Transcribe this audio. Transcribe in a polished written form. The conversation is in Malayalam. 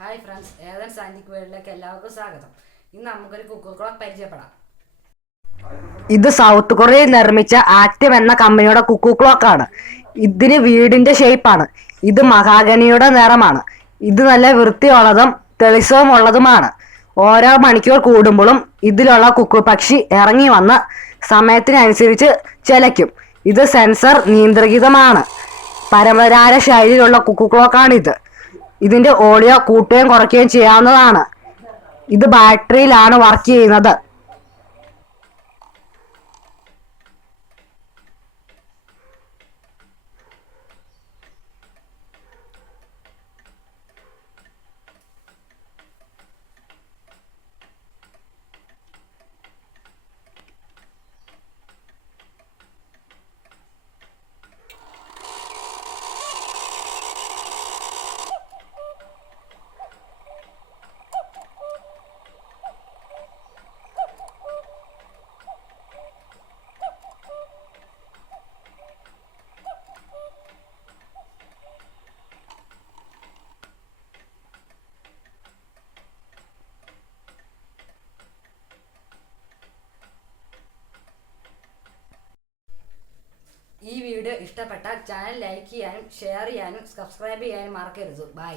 ഹായ് ഫ്രണ്ട്സ്, ഏതൻ സയന്റിഫിക് വേൾഡിലേക്ക് എല്ലാവർക്കും സ്വാഗതം. ഇന്ന് നമുക്കൊരു കുക്കർ ക്ലോക്ക് പരിചയപ്പെടാം. ഇത് സൗത്ത് കൊറിയയിൽ നിർമ്മിച്ച ആക്റ്റീവ് എന്ന കമ്പനിയുടെ കുക്കു ക്ലോക്ക് ആണ്. ഇതിന് വീടിന്റെ ഷേപ്പാണ്. ഇത് മഹാഗണിയുടെ നിറമാണ്. ഇത് നല്ല വൃത്തിയുള്ളതും തെളിച്ചവും ഉള്ളതുമാണ്. ഓരോ മണിക്കൂർ കൂടുമ്പോഴും ഇതിലുള്ള കുക്കു പക്ഷി ഇറങ്ങി വന്ന് സമയത്തിനനുസരിച്ച് ചെലയ്ക്കും. ഇത് സെൻസർ നിയന്ത്രിതമാണ്. പരമ്പരാഗത ശൈലിയിലുള്ള കുക്കു ക്ലോക്കാണിത്. ഇതിന്റെ ഓഡിയോ കൂട്ടുകയും കുറയ്ക്കുകയും ചെയ്യാവുന്നതാണ്. ഇത് ബാറ്ററിയിലാണ് വർക്ക് ചെയ്യുന്നത്. ഈ വീഡിയോ ഇഷ്ടപ്പെട്ടാൽ ചാനൽ ലൈക്ക് ചെയ്യാനും ഷെയർ ചെയ്യാനും സബ്സ്ക്രൈബ് ചെയ്യാനും മറക്കരുത്. ബൈ.